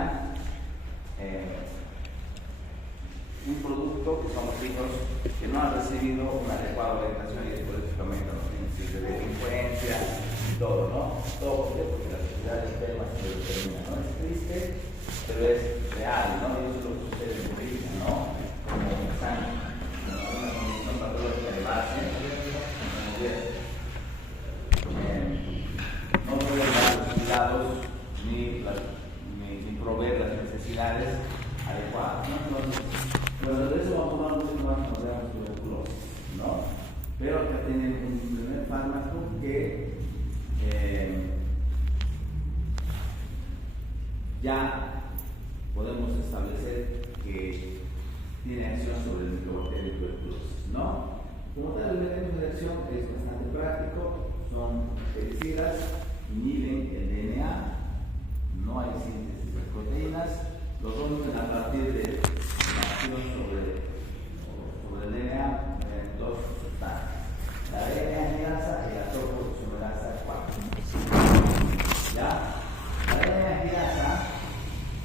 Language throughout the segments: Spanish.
generan un producto que son los hijos que no han recibido una adecuada orientación y por eso aumentan los índices de delincuencia y todo, ¿no? Todo porque la sociedad externa se determina, ¿no? Es triste, pero es real, ¿no? Y eso es lo que sucede en Bolivia, ¿no? Como están en una condición patológica de base, no pueden dar los cuidados ni proveer las necesidades adecuadas, ¿no? Entonces, bueno, de eso vamos a hablar un poquito más cuando veamos tuberculosis, ¿no? Pero acá tienen un primer fármaco que ya podemos establecer que tiene acción sobre el microbacterio de tuberculosis, ¿no? Como tal, el mecanismo de acción es bastante práctico, son bactericidas, inhiben el DNA, no hay síntesis de proteínas, los producen a partir de la acción sobre el DNA en dos sustancias, la DNA-girasa y la topoisomerasa 4. ¿Ya? La DNA-girasa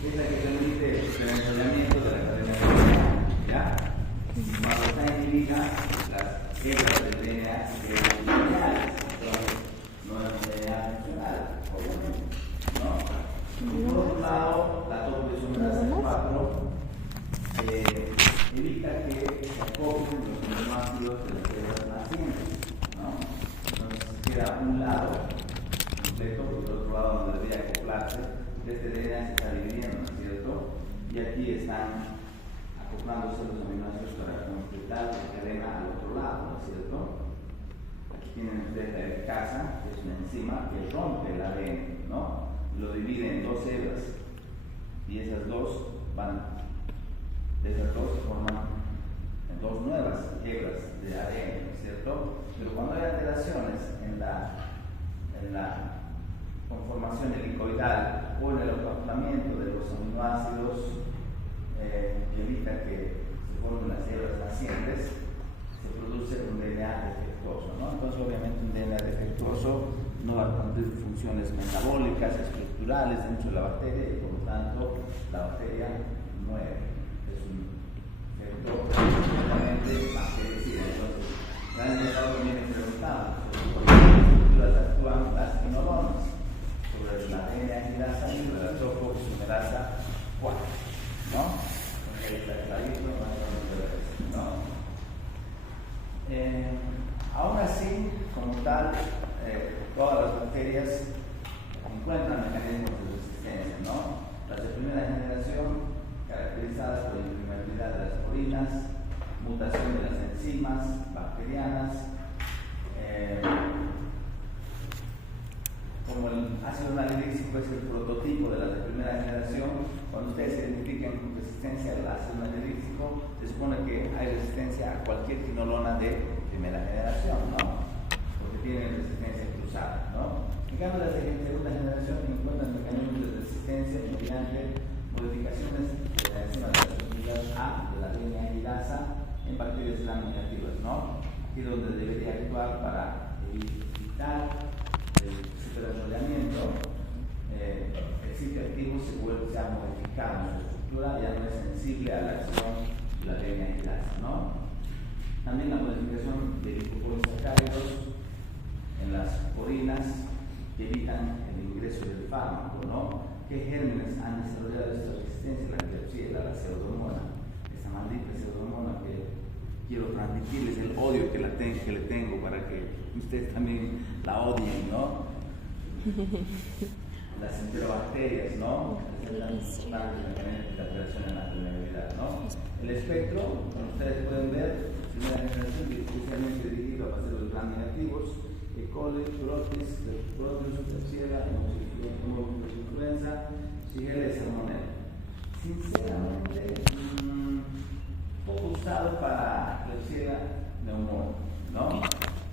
es la que permite el enrollamiento de la cadena de DNA, ¿ya? Cuando está inhibida, las hebras del DNA se quedan lineales, entonces no es un DNA funcional, obviamente, ¿no? Y por otro lado, la topoisomerasa 4 evita que se acoplen los aminoácidos de las hebras nacientes, ¿no? Entonces se queda un lado completo, por el otro lado donde debería acoplarse, este DNA se está dividiendo, ¿no es cierto? Y aquí están acoplándose los aminoácidos para completar la cadena al otro lado, ¿no es cierto? Aquí tienen ustedes la helicasa, que es una enzima que rompe el ADN, ¿no? Lo divide en dos hebras y esas dos de esas dos se forman en dos nuevas hebras de ADN, ¿no es cierto? Pero cuando hay alteraciones en la conformación helicoidal o en el acoplamiento de los aminoácidos que evita que se formen las hebras nacientes, se produce un DNA defectuoso, ¿no? Entonces, obviamente, un DNA defectuoso no va a cumplir funciones metabólicas, estructurales dentro de la bacteria y por lo tanto la bacteria muere. Es un efecto completamente bactericida. Entonces, el año pasado también me preguntaban sobre qué estructuras actúan las quinolonas, sobre la DNA-girasa y sobre la topoisomerasa 4, ¿no? Porque ahí está clarito, más o menos, ¿no? Aún así, como tal, todas las bacterias encuentran mecanismos de resistencia, ¿no? Las de primera generación, caracterizadas por la impermeabilidad de las porinas, mutación de las enzimas bacterianas, como el ácido natriúrico es el prototipo de las de primera generación, cuando ustedes identifican resistencia al ácido natriúrico, se supone que hay resistencia a cualquier quinolona de primera generación, ¿no? Porque tienen resistencia cruzada, ¿no? En cambio, las de segunda generación encuentran mecanismos de resistencia mediante modificaciones de la enzima de las sustancias A de la DNA-girasa en bacterias gram negativas, ¿no? Aquí es donde debería actuar para evitar el superenrollamiento. El sitio activo se ha modificado en su estructura, ya no es sensible a la acción de la DNA-girasa, ¿no? También la modificación de lipopolisacáridos en las porinas que evitan el ingreso del fármaco, ¿no? ¿Qué gérmenes han desarrollado esta resistencia? La Klebsiella, la pseudomonas, esa maldita pseudomonas que quiero transmitirles el odio que le tengo para que ustedes también la odien, ¿no? Las enterobacterias, ¿no? Es la alteración en la permeabilidad, ¿no? El espectro, como ustedes pueden ver, primera generación, especialmente dirigido a pacientes gram negativos, E. coli, Proteus, Klebsiella, influenza, Shigella y Salmonella. Sinceramente, poco usado para Klebsiella pneumoniae, ¿no?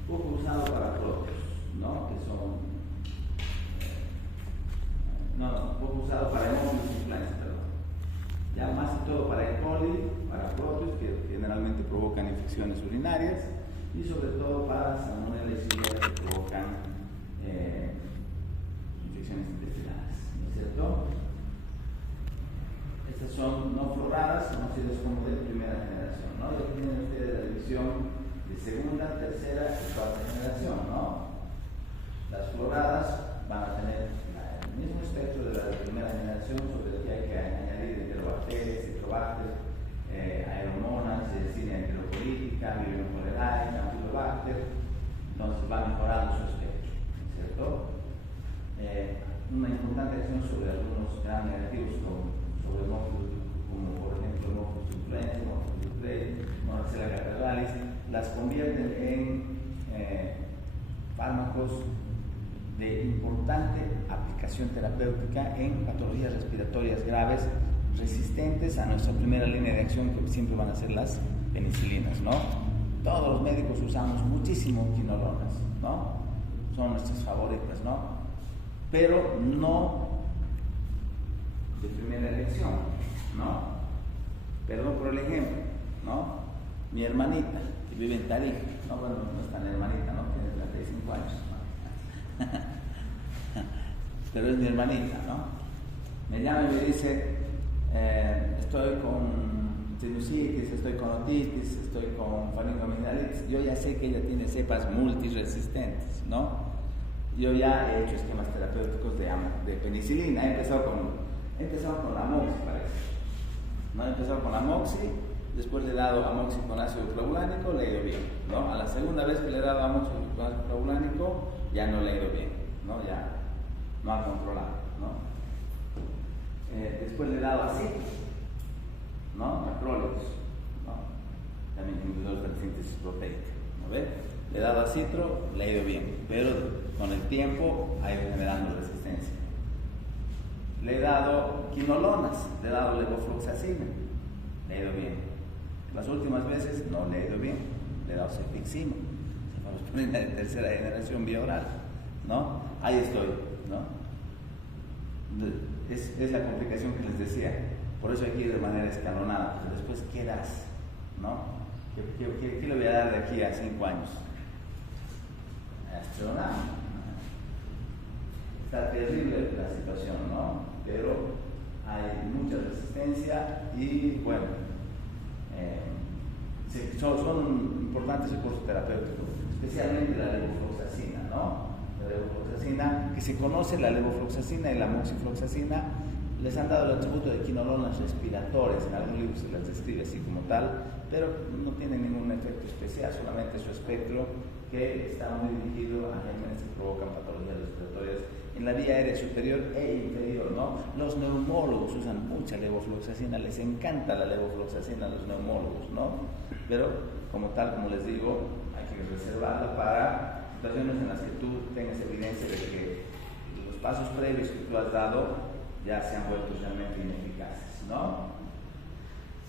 Poco usado para Proteus, ¿no? Que son poco usado para Haemophilus influenza, perdón. Ya más que todo para E. coli, para Proteus, que generalmente provocan infecciones urinarias, y sobre todo para Salmonella y Shigella, que provocan infecciones intestinales, ¿no es cierto? las convierten en fármacos de importante aplicación terapéutica en patologías respiratorias graves resistentes a nuestra primera línea de acción, que siempre van a ser las penicilinas, ¿no? Todos los médicos usamos muchísimo quinolonas, ¿no? Son nuestras favoritas, ¿no? Pero no de primera elección, ¿no? Perdón por el ejemplo, ¿no? Mi hermanita, que vive en Tarija, no, bueno, no es tan hermanita, ¿no? Tiene 35 años, ¿no? Pero es mi hermanita, ¿no? Me llama y me dice, estoy con sinusitis, estoy con otitis, estoy con faringoamigdalitis. Yo ya sé que ella tiene cepas multiresistentes, ¿no? Yo ya he hecho esquemas terapéuticos de penicilina. He empezado con la amoxi, parece. ¿No? He empezado con la amoxi, después le he dado amoxi con ácido clobulánico, le he ido bien, ¿no? A la segunda vez que le he dado amoxi con ácido clobulánico, ya no le he ido bien, ¿no? Ya no ha controlado, ¿no? Después le he dado así, ¿no? Macrólidos, ¿no? También inhibidores de la síntesis proteica, ¿no ve? Le he dado a citro, le ha ido bien, pero con el tiempo ha ido generando resistencia. Le he dado quinolonas, le he dado levofloxacina, le ha ido bien. Las últimas veces no le ha ido bien, le he dado cefixima, cefalosporina de tercera generación vía oral, ¿no? Ahí estoy, ¿no? Es la complicación que les decía. Por eso hay que ir de manera escalonada, porque después, ¿qué das? ¿No? ¿Qué le voy a dar de aquí a 5 años? Astronauta. Está terrible la situación, ¿no? Pero hay mucha resistencia y, bueno, son importantes recursos terapéuticos, especialmente la levofloxacina, ¿no? La levofloxacina, que se conoce, la levofloxacina y la moxifloxacina, les han dado el atributo de quinolonas respiratorias. En algún libro se las describe así como tal, pero no tienen ningún efecto especial, solamente su espectro, que está muy dirigido a gérmenes que provocan patologías respiratorias en la vía aérea superior e inferior, ¿no? Los neumólogos usan mucha levofloxacina, les encanta la levofloxacina a los neumólogos, ¿no? Pero, como tal, como les digo, hay que reservarla para situaciones en las que tú tengas evidencia de que los pasos previos que tú has dado ya se han vuelto realmente ineficaces, ¿no?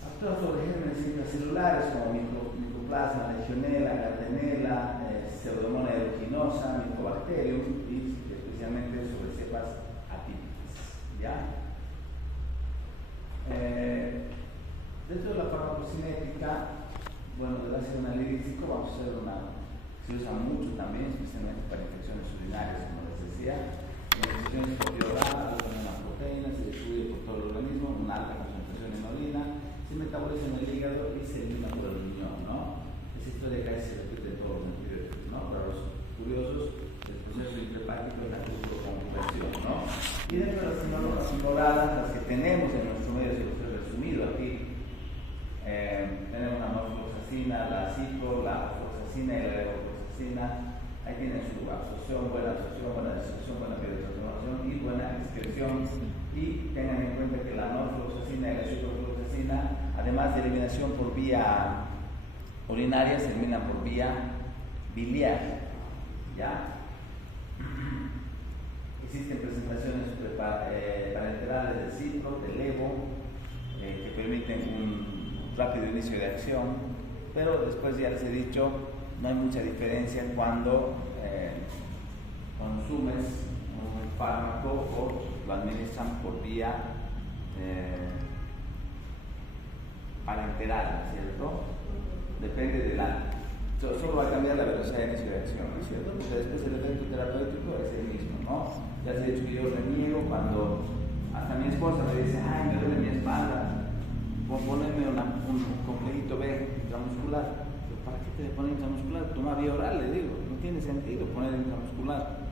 Actúa sobre gérmenes intracelulares como Mycoplasma, Legionella, Gardnerella, Pseudomonas aeruginosa, Mycobacterium y especialmente sobre cepas atípicas, ¿ya? Dentro de la farmacocinética, bueno, del ácido anhidrícico vamos a hacer se usa mucho también, especialmente para infecciones urinarias, como les decía. En infecciones por vía oral, una proteína, se distribuye por todo el organismo, una alta concentración en orina, se metaboliza en el hígado y se elimina por el riñón, ¿no? Esa historia casi se repite en todos los antibióticos, ¿no? Para los curiosos, el proceso intrahepático es la compresión, ¿no? Y dentro de las quinolonas coloradas, las que tenemos en nuestro medio, se los he resumido aquí, tenemos la norfloxacina, la citro, la ofloxacina y la levofloxacina. Ahí tienen su absorción, buena distribución, buena biotransformación y buena excreción. Y tengan en cuenta que la norfloxacina y la ciprofloxacina, además de eliminación por vía urinaria, se eliminan por vía biliar, ¿ya? Existen presentaciones parenterales del citro, del levo, que permiten un rápido inicio de acción, pero después ya les he dicho, no hay mucha diferencia cuando consumes un fármaco o lo administran por vía parenteral, ¿cierto? Depende del alto. Solo va a cambiar la velocidad de inicio de acción, ¿no es cierto? Porque después el efecto terapéutico es el mismo, ¿no? Ya se ha dicho que yo reniego cuando hasta mi esposa me dice, ay, me duele mi espalda, poneme un complejito B intramuscular. ¿Para qué te ponen intramuscular? Toma vía oral, le digo, no tiene sentido poner intramuscular.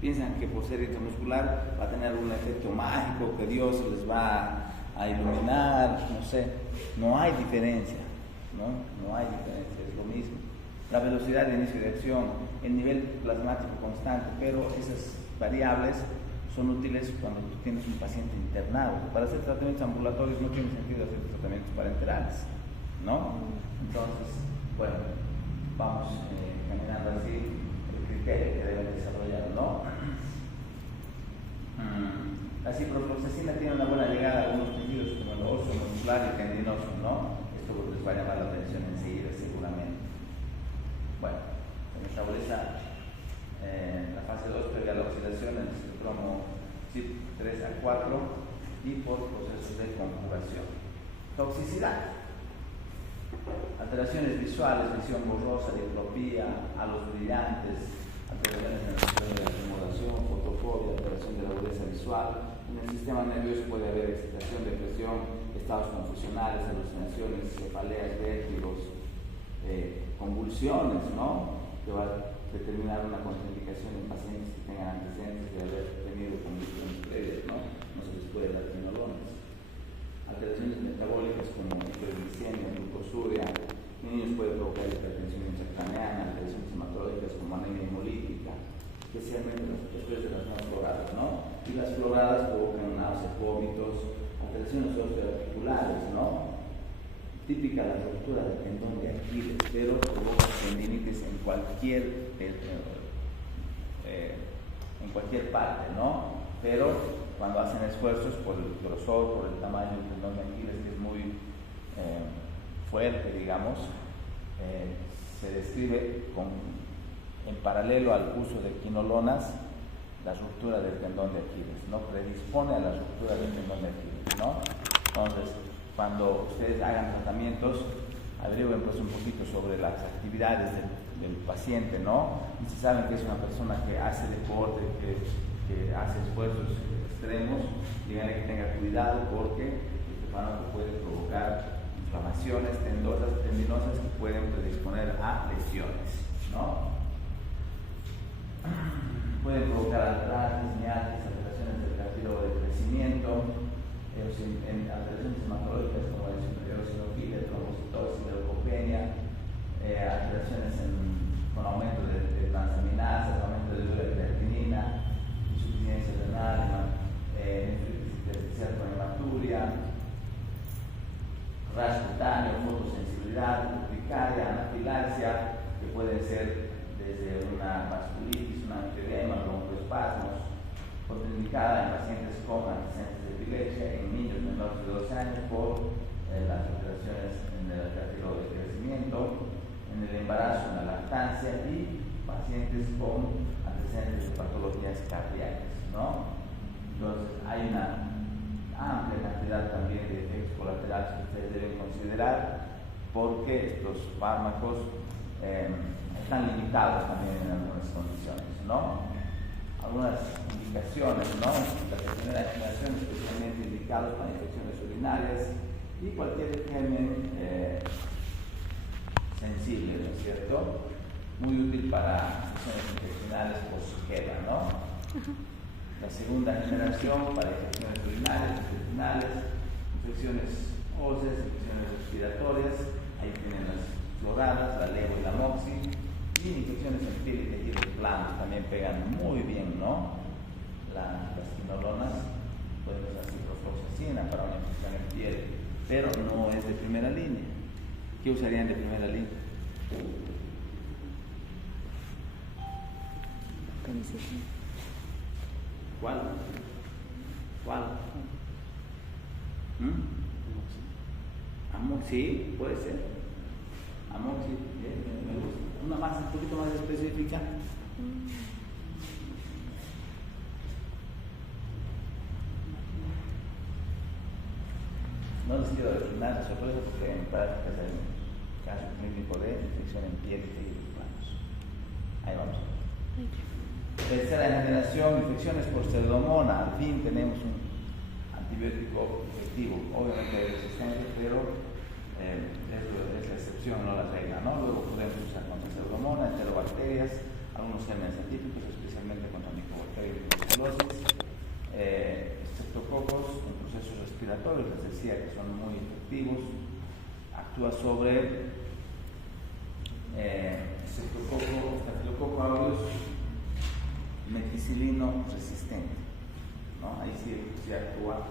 Piensan que por ser intramuscular va a tener un efecto mágico, que Dios les va a iluminar, no sé. No hay diferencia, no hay diferencia, es lo mismo. La velocidad de inicio de acción, el nivel plasmático constante, pero esas variables son útiles cuando tú tienes un paciente internado. Para hacer tratamientos ambulatorios no tiene sentido hacer tratamientos parenterales, ¿no? Entonces, bueno, vamos caminando así el criterio que deben desarrollar, ¿no? La ciprofloxacina tiene una buena llegada a algunos tejidos como el óseo, muscular y tendinoso, ¿no? Esto les va a llamar la atención enseguida, seguramente. Bueno, se metaboliza la fase 2 previa a la oxidación en el citocromo CYP3A4 y por procesos de conjugación. Toxicidad. Alteraciones visuales, visión borrosa, diplopía, halos brillantes, alteraciones en el sistema de la estimulación, fotofobia, alteración de la agudeza visual. En el sistema nervioso puede haber excitación, depresión, estados confusionales, alucinaciones, cefaleas, vértigos, convulsiones, ¿no? Que va a determinar una contraindicación en pacientes que tengan antecedentes de haber tenido convulsiones previas, ¿no? No se les puede dar quinolonas. Alteraciones metabólicas como hiperglicemia, glucosuria, en niños puede provocar hipertensión intracraneana, alteraciones hematológicas como anemia hemolítica, especialmente después de las no floradas, ¿no? Y las floradas provocan náuseas, vómitos, alteraciones osteoarticulares, ¿no? Típica la ruptura del tendón de Aquiles, pero provoca tendinitis en cualquier parte, ¿no? Pero cuando hacen esfuerzos por el grosor, por el tamaño del tendón de Aquiles, que es muy fuerte, digamos, se describe en paralelo al uso de quinolonas la ruptura del tendón de Aquiles, ¿no? Predispone a la ruptura del tendón de Aquiles, ¿no? Entonces, cuando ustedes hagan tratamientos, averigüen pues un poquito sobre las actividades del paciente, ¿no? Y si saben que es una persona que hace deporte, que hace esfuerzos extremos, díganle que tenga cuidado porque este fármaco puede provocar inflamaciones tendinosas que pueden predisponer a lesiones, ¿no? Pueden provocar artritis, mialgias, alteraciones del cartílago de crecimiento, alteraciones hematológicas como la eosinofilia, trombocitosis, leucopenia, alteraciones con aumento de transaminasas, aumento de creatinina, insuficiencia renal, nefritis intersticial con hematuria, rash cutáneo, fotosensibilidad, urticaria, anafilaxia, que puede ser desde una vasculitis, una angiodema, broncoespasmos, contraindicada en pacientes con antecedentes de epilepsia, en niños menores de 12 años por las alteraciones en el cartílago de crecimiento, en el embarazo, en la lactancia y pacientes con antecedentes de patologías cardíacas, ¿no? Entonces hay una amplia cantidad también de efectos colaterales que ustedes deben considerar porque estos fármacos están limitados también en algunas condiciones, ¿no? Algunas indicaciones, ¿no? La primera generación especialmente indicados para infecciones urinarias y cualquier germen sensible, ¿no es cierto? Muy útil para infecciones intestinales por si queda, ¿no? La segunda generación para infecciones urinarias, intestinales, infecciones óseas, infecciones respiratorias, ahí tienen las floradas, la levo y la moxi, y infecciones en piel y tejidos blandos también pegan muy bien, ¿no? Las quinolonas, pues la ciprofloxacina para una infección en piel, pero no es de primera línea. ¿Qué usarían de primera línea? ¿Cuál? Sí, puede ser. Amoxi, me gusta. Una más, un poquito más específica. No les quiero decir nada de sorpresa porque en práctica es un caso clínico de infección en piel y tejidos blandos. Ahí vamos. Tercera generación, infecciones por pseudomonas. Al fin tenemos un antibiótico efectivo, obviamente resistente, pero es la excepción, no la regla, ¿no? Luego podemos usar contra pseudomonas, enterobacterias, algunos gérmenes atípicos, especialmente contra micobacterias y tuberculosis, estreptococos en procesos respiratorios, les decía que son muy efectivos. Actúa sobre Staphylococcus aureus meticilino resistente, ¿no? Ahí sí actúa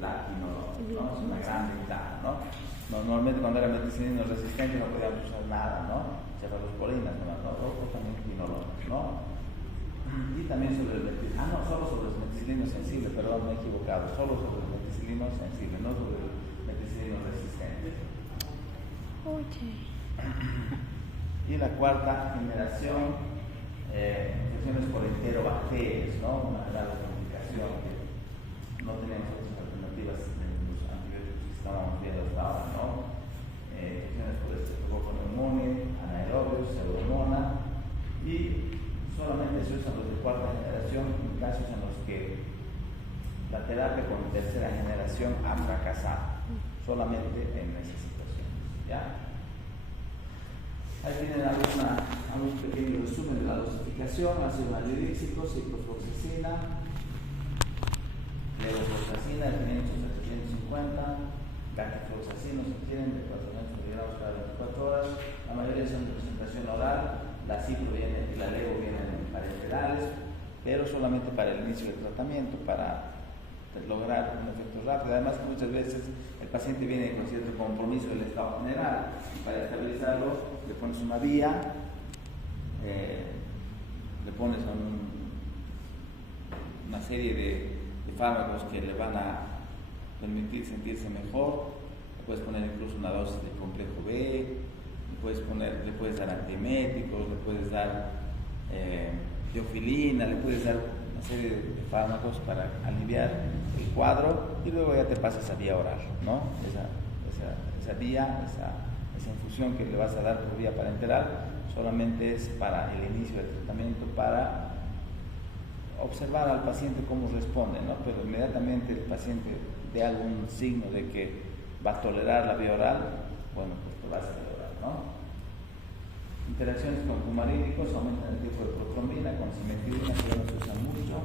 la quinolona, ¿no? Es una gran ventaja, ¿no? Normalmente cuando era meticilino resistente no podíamos usar nada, ¿no? cefalosporinas, o también quinolonas, ¿no? Y también sobre el meticilino, solo sobre los meticilinos sensibles, perdón, me he equivocado, solo sobre los meticilinos sensibles, no sobre los meticilinos resistentes. Y la cuarta generación, infecciones por enterobacterias, ¿no? Una grave complicación que no tenemos otras alternativas de los antibióticos que estamos viendo hasta ahora, ¿no? Infecciones por estreptococo pneumoniae, anaerobios, pseudomonas, y solamente se usan los de cuarta generación en casos en los que la terapia con tercera generación ha fracasado, solamente en esas situaciones, ¿ya? Ahí tienen algún pequeño resumen de la dosificación: ácido validíxico, ciprofloxacina, levofloxacina de 500 a 750, gacifloxacina se tienen de 400 miligramos cada 24 horas. La mayoría son de presentación oral, la cipro viene y la levo vienen en parenterales, pero solamente para el inicio del tratamiento, para lograr un efecto rápido. Además, muchas veces el paciente viene con cierto compromiso del estado general, y para estabilizarlo le pones una vía, le pones una serie de fármacos que le van a permitir sentirse mejor. Le puedes poner incluso una dosis de complejo B, le puedes dar antieméticos, le puedes dar teofilina, le puedes dar una serie de fármacos para aliviar el cuadro, y luego ya te pasas a vía oral, ¿no? Esa vía, esa infusión que le vas a dar por vía parenteral solamente es para el inicio del tratamiento, para observar al paciente cómo responde, ¿no? Pero inmediatamente el paciente dé algún signo de que va a tolerar la vía oral, bueno, pues te vas a vía oral, ¿no? Interacciones con fumarínicos aumentan el tipo de protrombina, con simetrina, que ya no se usan mucho.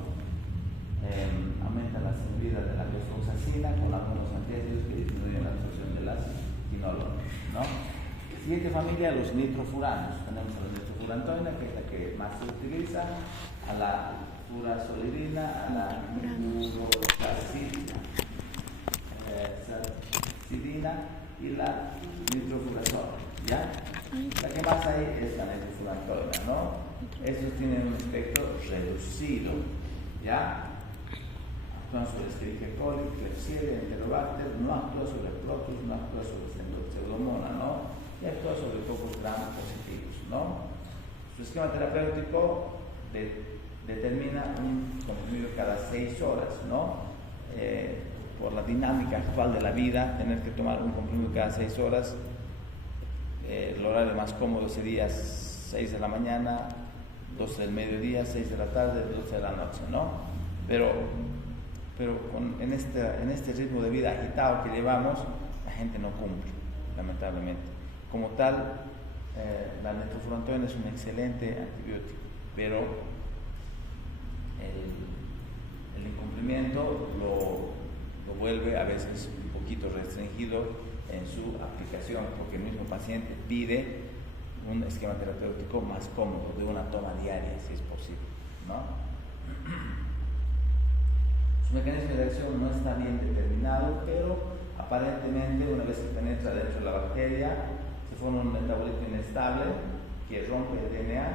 Aumenta la salida de la biofloxacina con algunos antiácidos que disminuyen la absorción de las quinolonas, ¿no? Siguiente familia, los nitrofuranos. Tenemos a la nitrofurantoína, que es la que más se utiliza, a la furasolidina, a la nitrofurantoína y la nitrofurazona, ¿ya? La que más hay es la nitrofurantoína, ¿no? Estos tienen un efecto reducido, ¿ya? Actúan sobre Escherichia coli, Klebsiella, Enterobacter, no actúa sobre Protus, no actúa sobre Pseudomonas, ¿no? Y actúa sobre pocos gramos positivos, ¿no? Su esquema terapéutico determina un comprimido cada 6 horas, ¿no? Por la dinámica actual de la vida, tener que tomar un comprimido cada 6 horas, el horario más cómodo sería 6 de la mañana, 12 del mediodía, 6 de la tarde, 12 de la noche, ¿no? Pero en este ritmo de vida agitado que llevamos, la gente no cumple, lamentablemente. Como tal, la nitrofurantoína es un excelente antibiótico, pero el incumplimiento lo vuelve a veces un poquito restringido en su aplicación, porque el mismo paciente pide un esquema terapéutico más cómodo, de una toma diaria, si es posible, ¿no? Su mecanismo de acción no está bien determinado, pero aparentemente, una vez que penetra dentro de la bacteria, se forma un metabolismo inestable que rompe el DNA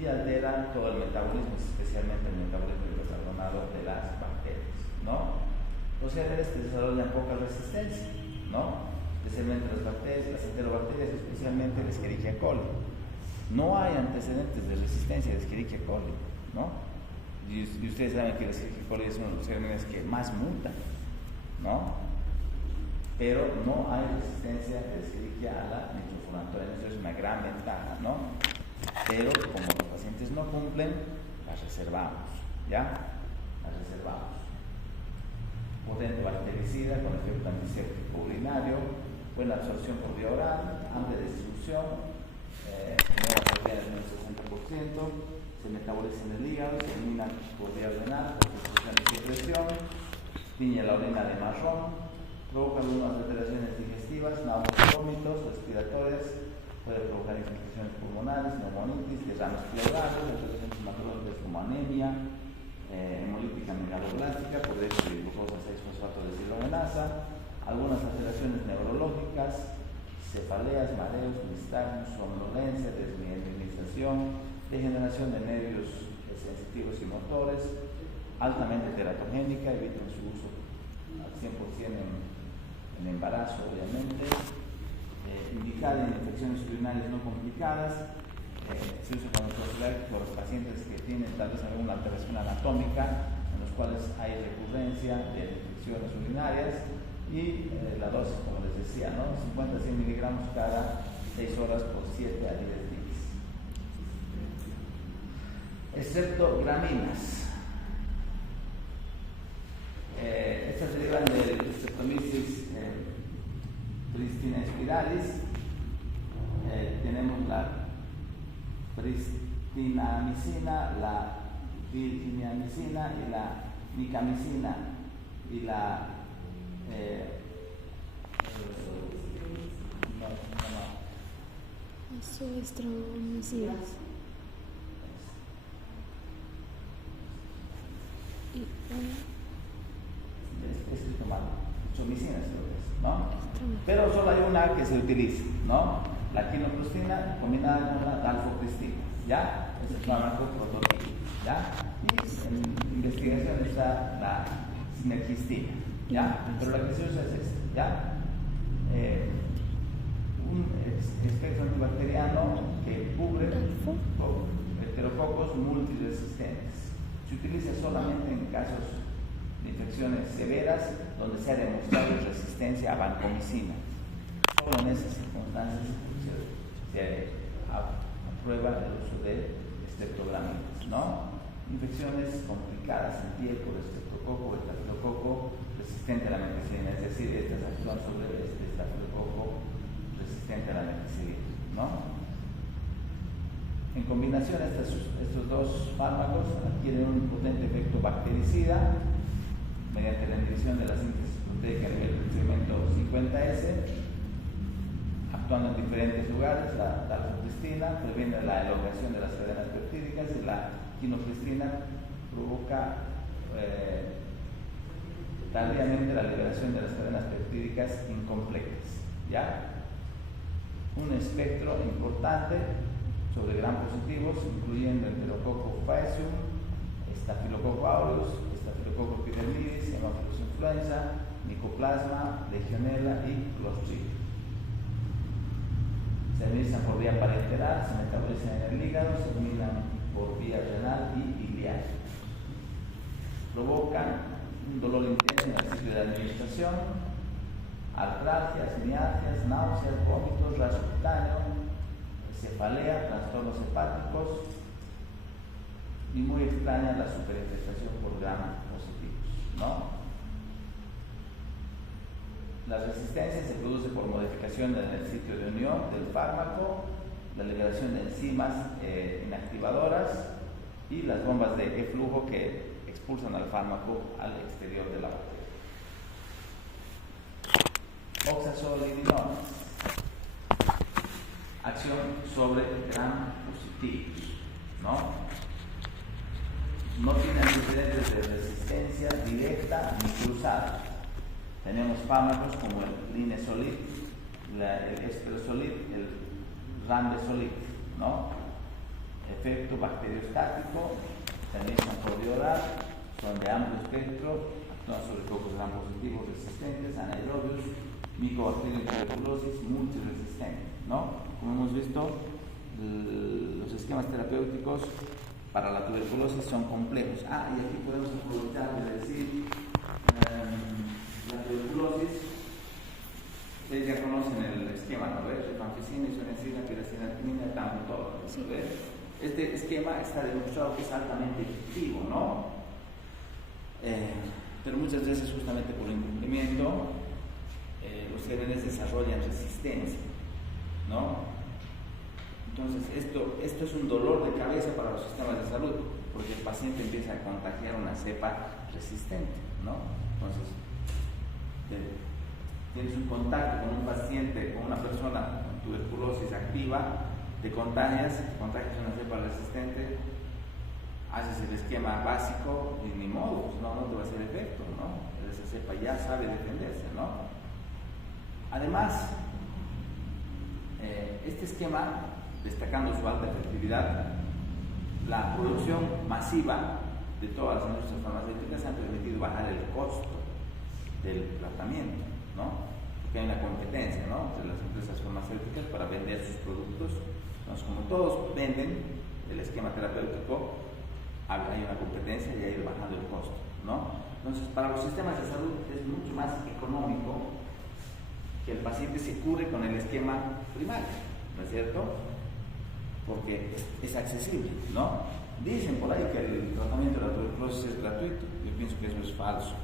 y altera todo el metabolismo, especialmente el metabolismo hidrocarbonato de las bacterias, ¿no? Los gérmenes que desarrollan poca resistencia, ¿no? Especialmente las bacterias, las enterobacterias, especialmente el Escherichia coli. No hay antecedentes de resistencia de Escherichia coli, ¿no? Y ustedes saben que el Escherichia coli es uno de los gérmenes que más mutan, ¿no? Pero no hay resistencia de Escherichia a la nitrofurantoína. Eso es una gran ventaja, ¿no? Pero como los pacientes no cumplen, las reservamos, ¿ya? Las reservamos. Potente bactericida con efecto antiséptico urinario, buena absorción por vía oral, amplia distribución, genera proteínas del 60%, se metaboliza en el hígado, se elimina por vía renal, por distribución y secreción, tiñe la orina de marrón, provoca algunas alteraciones digestivas, náuseas, vómitos, respiratorias, puede provocar infecciones pulmonares, neumonitis, derrames pleurales, alteraciones hematológicas como anemia, hemolítica megaloblástica, por déficit de glucosa 6-fosfato deshidrogenasa, algunas alteraciones neurológicas, cefaleas, mareos, nistagmus, somnolencia, desmielinización, degeneración de nervios sensitivos y motores, altamente teratogénica, eviten su uso al 100% en embarazo, obviamente, indicada en infecciones urinarias no complicadas, se usa como profiláctico por los pacientes que tienen tal vez alguna alteración anatómica, en los cuales hay recurrencia de infecciones urinarias, y la dosis, como les decía, ¿no? 50 a 100 miligramos cada 6 horas por 7 a 10 días. Excepto graminas. Estas derivan del Streptomyces pristina spiralis. Tenemos la pristinamicina, la virginiamicina y la micamicina y la Azoxystrobinicidas. Escrito mal, streptomicinas creo que es, ¿no? Pero solo hay una que se utiliza, ¿no? La quinopristina combinada con la dalfopristina, ¿ya? Es el fármaco prototipo, ¿ya? Y en investigación está la sinergistina, ¿ya? Pero la que se usa es esta, ¿ya? Un espectro antibacteriano que cubre heterococos multiresistentes. Se utiliza solamente en casos de infecciones severas donde se ha demostrado resistencia a vancomicina. Solo en esas circunstancias se aprueba el uso de estreptograminas, ¿no? Infecciones complicadas en piel por estreptococo o estafilococo resistente a la meticilina, es decir, estas actúan sobre este estafilococo resistente a la meticilina, ¿no? En combinación, estos dos fármacos adquieren un potente efecto bactericida mediante la inhibición de la síntesis proteica a nivel del segmento 50S, actuando en diferentes lugares. La dalfopristina previene la elongación de las cadenas peptídicas y la quinopristina provoca tardíamente la liberación de las cadenas peptídicas incompletas, ¿ya? Un espectro importante sobre gram positivos, incluyendo Enterococcus faecium, Staphylococcus aureus, Staphylococcus epidermidis, Haemophilus influenza, Mycoplasma, Legionella y Clostridium. Se administran por vía parenteral, se metabolizan en el hígado, se eliminan por vía renal y biliar. Provocan un dolor intenso en el sitio de administración, artralgias, mialgias, náuseas, vómitos, rash cutáneo, cefalea, trastornos hepáticos y muy extraña la superinfestación por gram positivos, ¿no? La resistencia se produce por modificación en el sitio de unión del fármaco, la liberación de enzimas inactivadoras y las bombas de eflujo que expulsan al fármaco al exterior de la bacteria. Oxazolidinones. Acción sobre gram positivos, ¿no? No tiene antecedentes de resistencia directa ni cruzada. Tenemos fármacos como el Linezolid, el Espersolid, el Randesolid, ¿no? Efecto bacteriostático, también son por vía oral, son de amplio espectro, actúan sobre cocos gram positivos resistentes, anaerobios, micobacterium tuberculosis multiresistente, ¿no? Como hemos visto, los esquemas terapéuticos para la tuberculosis son complejos. Y aquí podemos aprovechar de decir, la tuberculosis, ustedes ya conocen el esquema, ¿no ves? Rifampicina, isoniazida, piracina, arginina, tambutor, ¿no ves? Este esquema está demostrado que es altamente efectivo, ¿no? Pero muchas veces justamente por incumplimiento los genes desarrollan resistencia, ¿no? Entonces esto es un dolor de cabeza para los sistemas de salud, porque el paciente empieza a contagiar una cepa resistente, ¿no? Entonces tienes un contacto con un paciente, con una persona con tuberculosis activa, te contagias una cepa resistente, haces el esquema básico y ni modo, pues no te va a hacer efecto, ¿no? Esa cepa ya sabe defenderse, ¿no? Además, este esquema, destacando su alta efectividad, la producción masiva de todas las industrias farmacéuticas han permitido bajar el costo del tratamiento, ¿no? Porque hay una competencia, ¿no?, entre las empresas farmacéuticas para vender sus productos. Entonces, como todos venden el esquema terapéutico, hay una competencia y ha ido bajando el costo, ¿no? Entonces, para los sistemas de salud es mucho más económico que el paciente se cure con el esquema primario, ¿no es cierto? Porque es accesible, ¿no? Dicen por ahí que el tratamiento de la tuberculosis es gratuito. Yo pienso que eso es falso.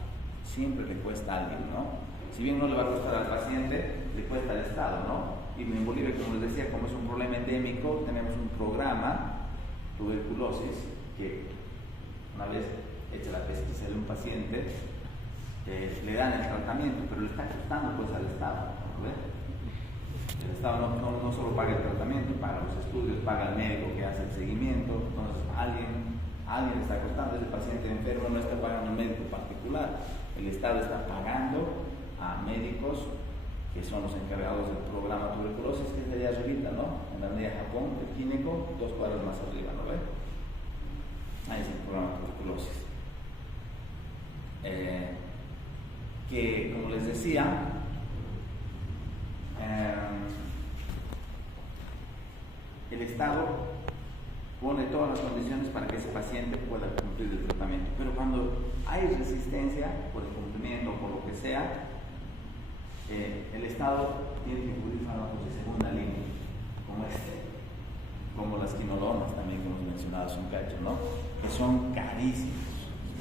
Siempre le cuesta a alguien, ¿no? Si bien no le va a costar al paciente, le cuesta al Estado, ¿no? Y en Bolivia, como les decía, como es un problema endémico, tenemos un programa tuberculosis que una vez hecha la pesquisa de un paciente, le dan el tratamiento, pero le está costando pues al Estado, ¿no? El Estado no solo paga el tratamiento, paga los estudios, paga el médico que hace el seguimiento. Entonces alguien le está costando. Ese paciente enfermo no está pagando a un médico particular, el Estado está pagando a médicos que son los encargados del programa tuberculosis, que es de allá arriba, ¿no? En la avenida Japón, el Químico, 2 cuadras más arriba, ¿no ve? Ahí es el programa tuberculosis. Que, como les decía, el Estado pone todas las condiciones para que ese paciente pueda cumplir el tratamiento, pero cuando hay resistencia por el cumplimiento o por lo que sea, el Estado tiene que incluir fármacos de segunda línea, como las quinolonas también, como mencionado hace un cacho, ¿no?, que son carísimos.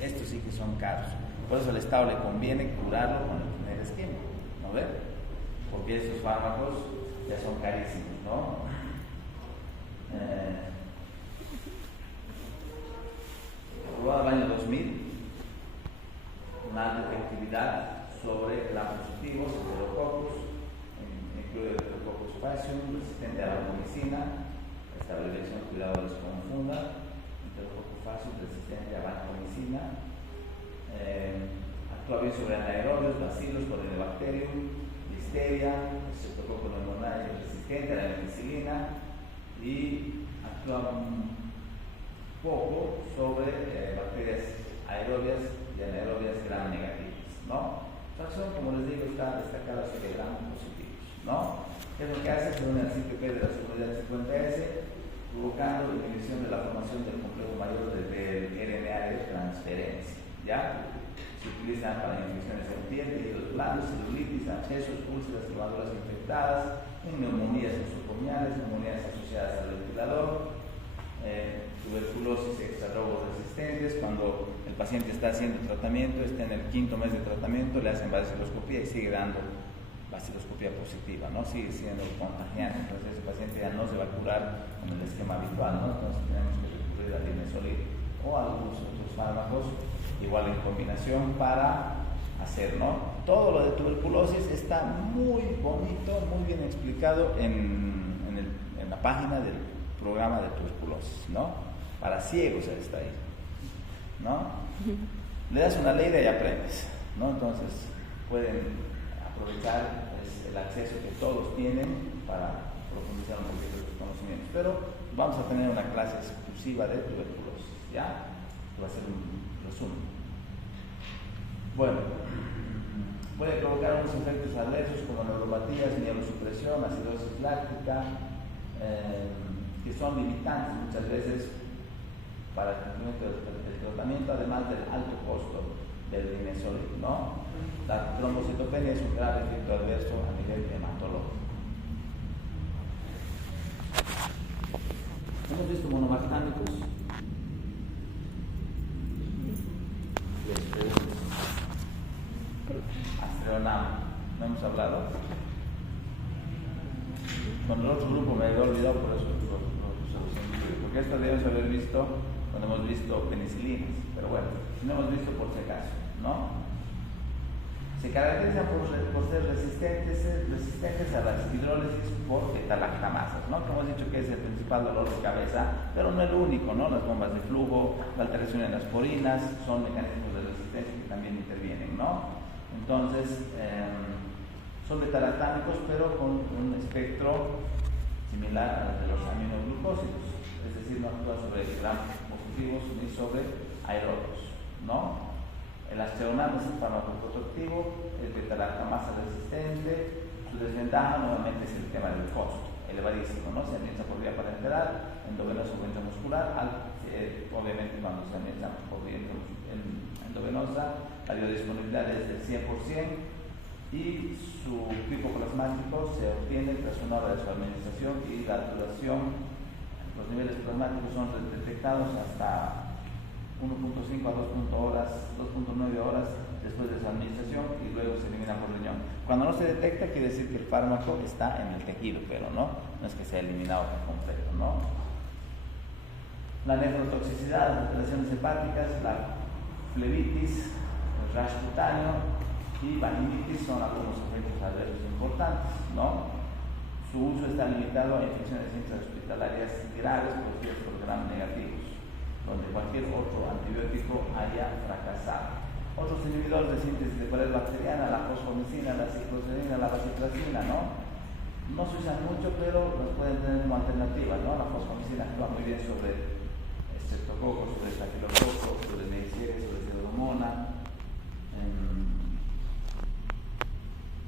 Estos sí que son caros. Por eso al Estado le conviene curarlo con el primer esquema, ¿no ve? Porque estos fármacos ya son carísimos, ¿no? Aprobado el año 2000, una alta efectividad sobre gram positivos, enterococos, incluye el enterococos facium, resistente a la vancomicina, estabilización de cuidado les confunda, enterococos facium, resistente a vancomicina, actúa bien sobre anaerobios, bacilos, Corynebacterium, listeria, streptococcus pneumoniae resistente a la penicilina, y actúa un poco sobre bacterias aerobias y anaerobias gram negativas, ¿no? Su acción, como les digo, está destacada sobre gram positivos, ¿no? ¿Qué es lo que hace? Se une al CPP de la seguridad 50S, provocando la inhibición de la formación del complejo mayor del RNA de transferencia, ¿ya? Se utilizan para infecciones en piel, tejidos blandos, celulitis, abscesos, úlceras, quemaduras infectadas, en neumonías nosocomiales, neumonías asociadas al ventilador, tuberculosis extrarrobos resistentes. Cuando el paciente está haciendo el tratamiento, está en el 5º mes de tratamiento, le hacen baciloscopía y sigue dando baciloscopía positiva, ¿no? Sigue siendo contagiante. Entonces ese paciente ya no se va a curar con el esquema habitual, ¿no? Entonces tenemos que recurrir al Linezolid o a algunos otros fármacos, igual en combinación, para hacer, ¿no? Todo lo de tuberculosis está muy bonito, muy bien explicado en la página del programa de tuberculosis, ¿no? Para ciegos está ahí, ¿no? Le das una ley y aprendes, ¿no? Entonces pueden aprovechar el acceso que todos tienen para profundizar un poquito sus conocimientos. Pero vamos a tener una clase exclusiva de tuberculosis, ¿ya? Va a ser un resumen. Bueno, puede provocar unos efectos adversos como neuropatías, mielosupresión, acidosis láctica, que son limitantes muchas veces para el cumplimiento del tratamiento, además del alto costo del Linezolid, ¿no? La trombocitopenia es un grave efecto adverso a nivel hematológico. ¿Hemos visto monomartánicos? Astreonam, ¿no hemos hablado? Con el otro grupo me había olvidado, por eso porque esto debemos haber visto cuando hemos visto penicilinas, pero bueno, no hemos visto por si acaso, ¿no? Se caracterizan por ser resistentes a las hidrólisis por betalactamasas, ¿no? Como hemos dicho que es el principal dolor de cabeza, pero no el único, ¿no? Las bombas de flujo, la alteración en las porinas, son mecanismos de resistencia que también intervienen, ¿no? Entonces, son betalactámicos, pero con un espectro similar a la de los aminoglucósidos, es decir, no actúa sobre gramos positivos ni sobre aerobios, ¿no? El asteronato es el fármaco protoactivo, el beta-lactamasa resistente. Su desventaja nuevamente es el tema del costo, elevadísimo, ¿no? Se administra por vía parenteral, endovenosa o intramuscular, obviamente cuando se administra por vía endovenosa, la biodisponibilidad es del 100% y su pico plasmático se obtiene tras una hora de su administración y la duración, los niveles plasmáticos son detectados hasta 1.5 a 2.9 horas después de su administración y luego se elimina por riñón. Cuando no se detecta quiere decir que el fármaco está en el tejido, pero no es que se ha eliminado por completo, ¿no? La nefrotoxicidad, las alteraciones hepáticas, la flebitis, el rash cutáneo y vaginitis son algunos efectos adversos importantes, ¿no? Su uso está limitado a infecciones intrahospitalarias graves por gram negativos, donde cualquier otro antibiótico haya fracasado. Otros inhibidores de síntesis de pared bacteriana, la fosfomicina, la cicloserina, la vacitracina, ¿no? No se usan mucho, pero los pueden tener como alternativa, ¿no? La fosfomicina actúa muy bien sobre estreptococos, sobre estafilococcus, sobre Neisseria, sobre pseudomonas.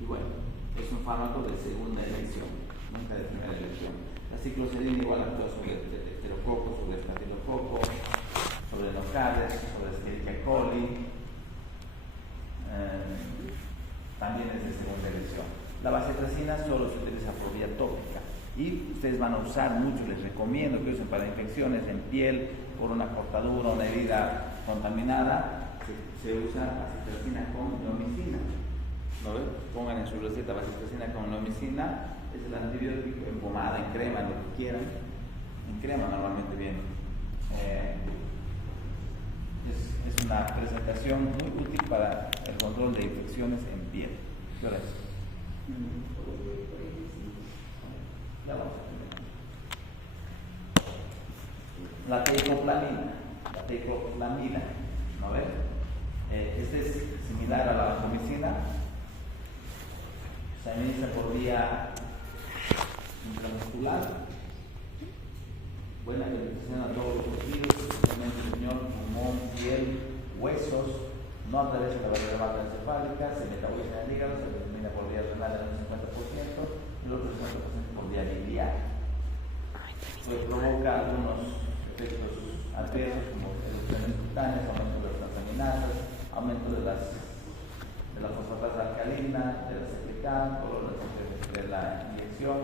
Y bueno, es un fármaco de segunda elección, nunca de primera elección. La cicloserina igual actúa sobre Enterococcus, sobre estafilococcus, sobre Nocardias, sobre Escherichia coli. También es de segunda elección. La vacitracina solo se utiliza por vía tópica y ustedes van a usar mucho, les recomiendo que usen para infecciones en piel, por una cortadura, una herida contaminada, se usa vacitracina con neomicina. ¿No ven? Pongan en su receta vacitracina con neomicina, es el antibiótico en pomada, en crema, lo que quieran. En crema normalmente viene. Es una presentación muy útil para el control de infecciones en piel. ¿Qué hora es? Ya vamos a terminar. La teicoplamida, ¿no ven? Este es similar a la vancomicina, se administra por vía intramuscular, buena penetración a todos los tejidos, especialmente riñón, pulmón, piel, huesos, no atraviesa la barrera vagoencefálica, se metaboliza en el hígado, se elimina por vía renal en un 50% y el otro 50% por vía biliar. Provoca algunos efectos adversos como erupciones cutáneas, aumento de las transaminasas, aumento de la fosfatasa alcalina, de la secrecan, dolor de la inyección,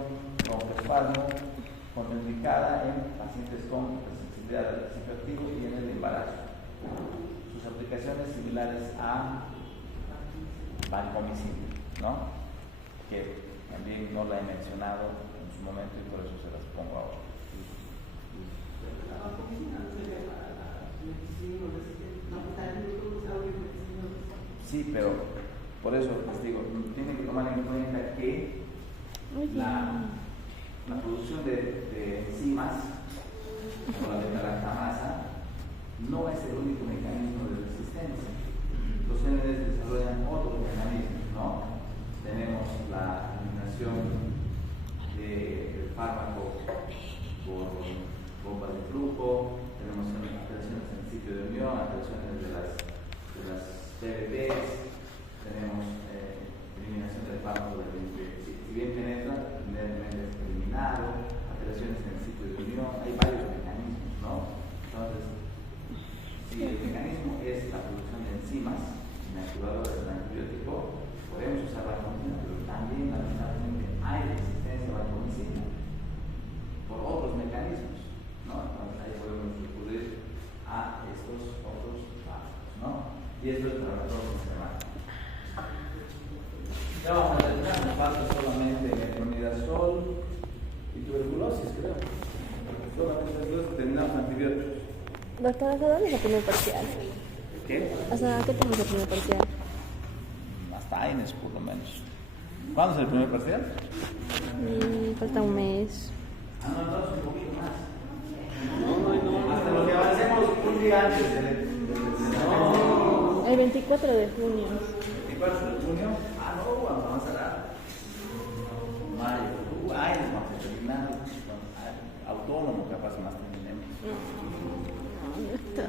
broncoespasmo, contraindicada en pacientes con sensibilidad al psicoactivo y en el embarazo. Sus aplicaciones similares a vancomicina, ¿no? Que también no la he mencionado en su momento y por eso se las pongo ahora. Sí, pero por eso les digo, tienen que tomar en cuenta que la producción de enzimas, como la beta-lactamasa, no es el único mecanismo de resistencia. Los genes desarrollan otros mecanismos, ¿no? Tenemos la eliminación del fármaco por bomba de flujo, tenemos alteraciones en el sitio de unión, alteraciones de las PBPs, tenemos eliminación del fármaco si bien penetra, inmediatamente es eliminado, alteraciones en el sitio de unión, hay varios mecanismos, ¿no? Entonces, si el mecanismo es la producción de enzimas inactivadoras del antibiótico, podemos usar vancomicina, pero también lamentablemente hay resistencia a vancomicina por otros mecanismos, ¿no? Entonces ahí podemos recurrir a estos otros fármacos, ¿no? Y esto es para todos los demás. Ya vamos a terminar, nos falta solamente metronidazol y tuberculosis, creo. Solamente entonces terminamos antibióticos. Doctor, ¿hasta dónde es el primer parcial? ¿Qué? ¿Hasta qué tenemos el primer parcial? Hasta AINES por lo menos. ¿Cuándo es el primer parcial? Falta un mes. No, entonces un poquito más. Hasta lo que avancemos un día antes El 24 de junio. 24 de junio. No, vamos a avanzar a mayo. AINES vamos a terminado. Autónomo, capaz más terminemos. No, ¿dónde está?